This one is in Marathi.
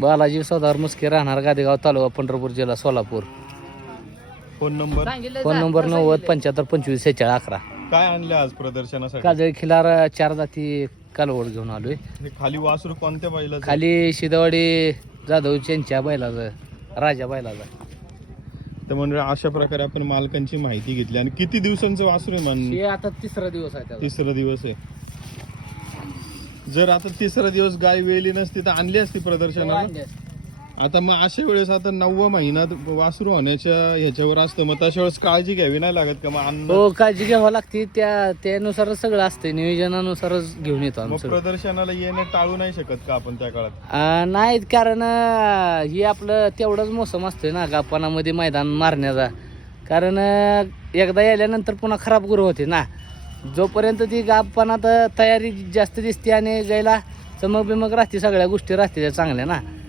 बालाजी सौदार मुस्के, राहणार गादेगाव तालुका, पंढरपूर जिल्हा, Solapur. Phone number phone number 9075254611. काय आणले आज प्रदर्शनासाठी? काजळी खिलार 4 जाती कालवड घेऊन आलोय. हे खाली वासरू कोणत्या बैलाचं? खाली शिदवाडी जाधवच्यांच्या बैलाचं, राजा बैलाचा. तर म्हणजे अशा प्रकारे आपण मालकांची माहिती घेतली. आणि किती दिवसांचं वासरू आहे मान? हे आता 3रा दिवस आहे त्याचा. 3रा दिवस आहे. जर आता 3रा दिवस गाय वेळी नसती तर आणली असती प्रदर्शनाला. आता मग अशा वेळेस आता 9वा महिन्यात वासरू होण्याच्या ह्याच्यावर असतं, मग तशा वेळेस काळजी घ्यावी नाही लागत का? मग अन्न हो, काळजी घ्यावं लागते. त्यानुसारच सगळं असते, नियोजनानुसारच घेऊन येतो मग आम्ही सगळं. प्रदर्शनाला येणे टाळू नाही शकत का आपण त्या काळात? नाहीत, कारण ही आपलं तेवढंच मोसम असतोय ना गापानामध्ये मैदान मारण्याचा. कारण एकदा यायल्यानंतर पुन्हा खराब गुरु होते ना. जोपर्यंत ती गापानात तयारी जास्त दिसते आणि गायला चमक बिमक राहते, सगळ्या गोष्टी राहते त्या चांगल्या ना.